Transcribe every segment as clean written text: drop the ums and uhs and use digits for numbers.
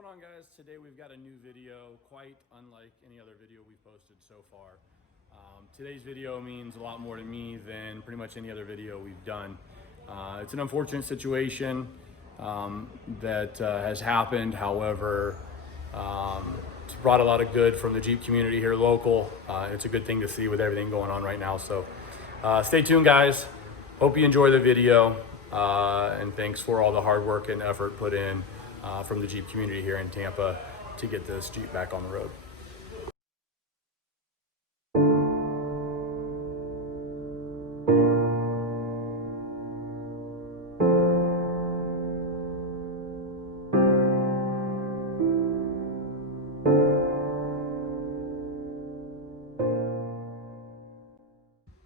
going on, guys? Today we've got a new video, quite unlike any other video we've posted so far. Today's video means a lot more to me than pretty much any other video we've done. It's an unfortunate situation that has happened. However, it's brought a lot of good from the Jeep community here local. It's a good thing to see with everything going on right now. So stay tuned, guys. Hope you enjoy the video, and thanks for all the hard work and effort put in from the Jeep community here in Tampa to get this Jeep back on the road.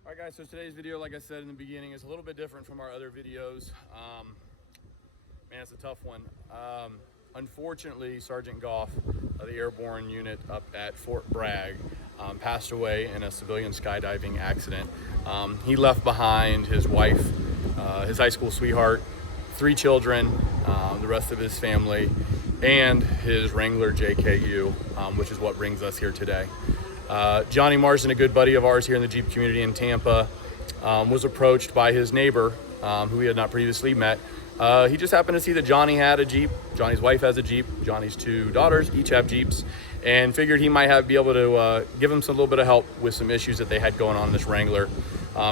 All right, guys, so today's video, like I said in the beginning, is a little bit different from our other videos. Man, it's a tough one. Unfortunately, Sergeant Goff of the airborne unit up at Fort Bragg passed away in a civilian skydiving accident. He left behind his wife, his high school sweetheart, 3 children, the rest of his family, and his Wrangler JKU, which is what brings us here today. Johnny Marsden, a good buddy of ours here in the Jeep community in Tampa, was approached by his neighbor, who he had not previously met. He just happened to see that Johnny had a Jeep. Johnny's wife has a Jeep. Johnny's 2 daughters each have Jeeps, and figured he might be able to give him a little bit of help with some issues that they had going on in this Wrangler.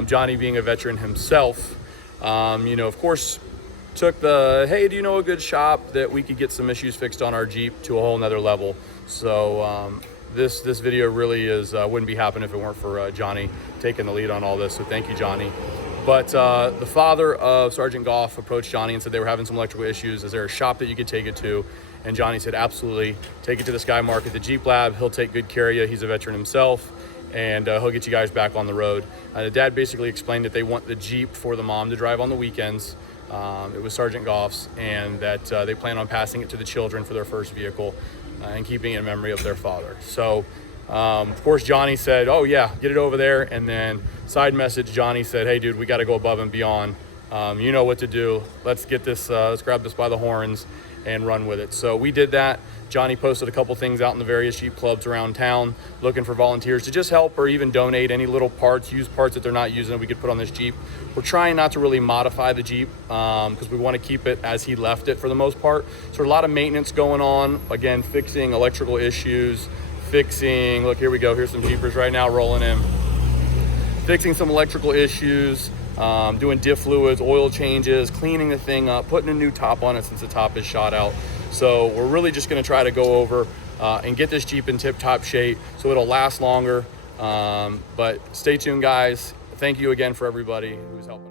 Johnny, being a veteran himself, of course, took the, hey, do you know a good shop that we could get some issues fixed on our Jeep, to a whole nother level. So this video really wouldn't be happening if it weren't for Johnny taking the lead on all this. So thank you, Johnny. But the father of Sergeant Goff approached Johnny and said they were having some electrical issues. Is there a shop that you could take it to? And Johnny said, absolutely. Take it to the Sky Market, the Jeep Lab. He'll take good care of you. He's a veteran himself, and he'll get you guys back on the road. The dad basically explained that they want the Jeep for the mom to drive on the weekends. It was Sergeant Goff's, and that they plan on passing it to the children for their first vehicle and keeping it in memory of their father. So, of course, Johnny said, oh yeah, get it over there. And then side message, Johnny said, hey dude, we got to go above and beyond. You know what to do. Let's get this, let's grab this by the horns and run with it. So we did that. Johnny posted a couple things out in the various Jeep clubs around town, looking for volunteers to just help or even donate any little parts, used parts that they're not using that we could put on this Jeep. We're trying not to really modify the Jeep because we want to keep it as he left it for the most part. So a lot of maintenance going on. Again, fixing electrical issues, look, here we go. Here's some Jeepers right now rolling in. Fixing some electrical issues, doing diff fluids, oil changes, cleaning the thing up, putting a new top on it since the top is shot out. So we're really just going to try to go over and get this Jeep in tip-top shape so it'll last longer. But stay tuned, guys. Thank you again for everybody who's helping.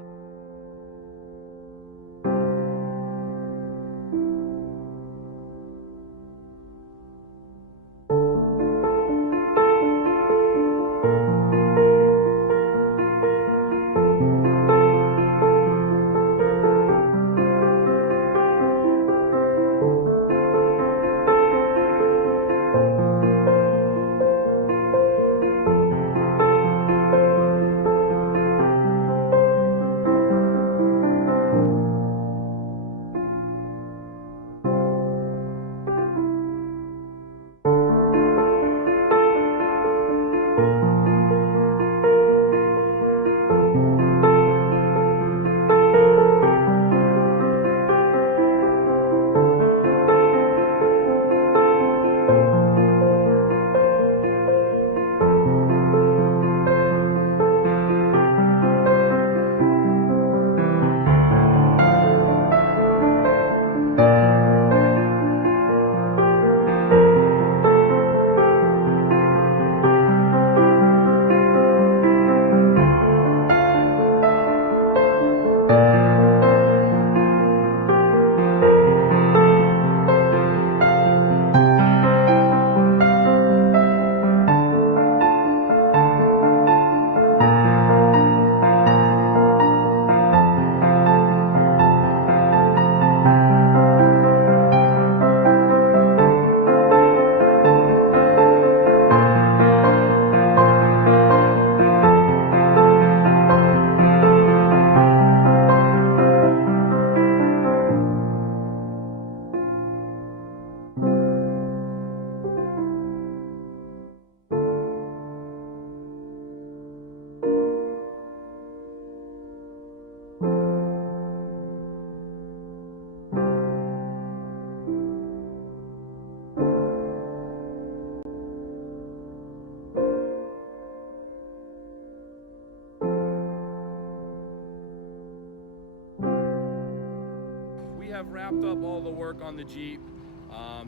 have wrapped up all the work on the Jeep.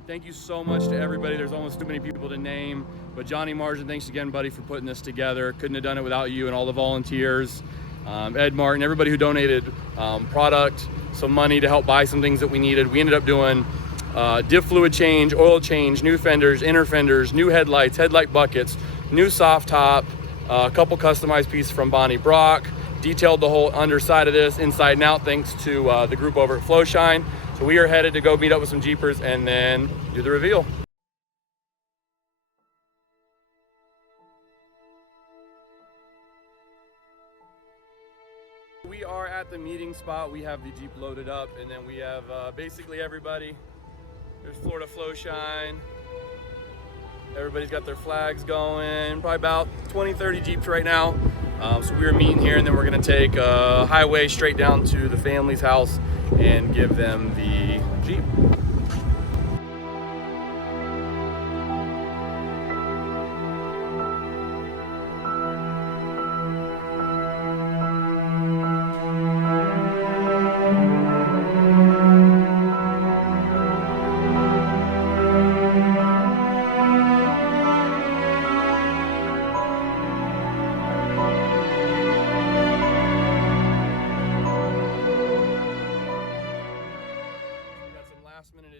Thank you so much to everybody. There's almost too many people to name, but Johnny Margin, thanks again, buddy, for putting this together. Couldn't have done it without you and all the volunteers. Ed Martin, everybody who donated product, some money to help buy some things that we needed. We ended up doing diff fluid change, oil change, new fenders, inner fenders, new headlights, headlight buckets, new soft top, a couple customized pieces from Bonnie Brock, detailed the whole underside of this inside and out thanks to the group over at Flowshine. So we are headed to go meet up with some Jeepers and then do the reveal. We are at the meeting spot. We have the Jeep loaded up, and then we have basically everybody. There's Florida Flowshine. Everybody's got their flags going. Probably about 20, 30 Jeeps right now. So we are meeting here, and then we're gonna take a highway straight down to the family's house and give them the Jeep.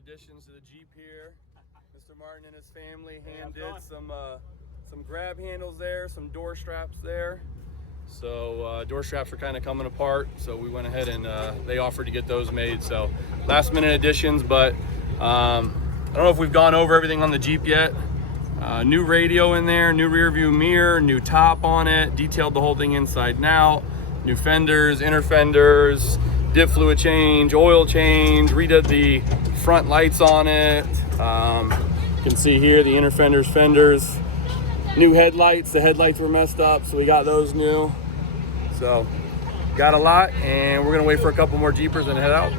Additions to the Jeep here. Mr. Martin and his family hand did some grab handles there, some door straps there. So door straps were kind of coming apart, so we went ahead and they offered to get those made. So last minute additions, but I don't know if we've gone over everything on the Jeep yet. New radio in there, new rear view mirror, new top on it, detailed the whole thing inside and out, new fenders, inner fenders, diff fluid change, oil change, redid the front lights on it. You can see here the inner fenders, new headlights. The headlights were messed up, so we got those new. So got a lot, and we're gonna wait for a couple more Jeepers and head out.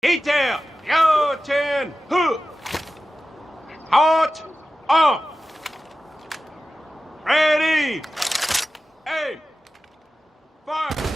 Detail, yo 10, who? Hot, on. Ready, aim, fire.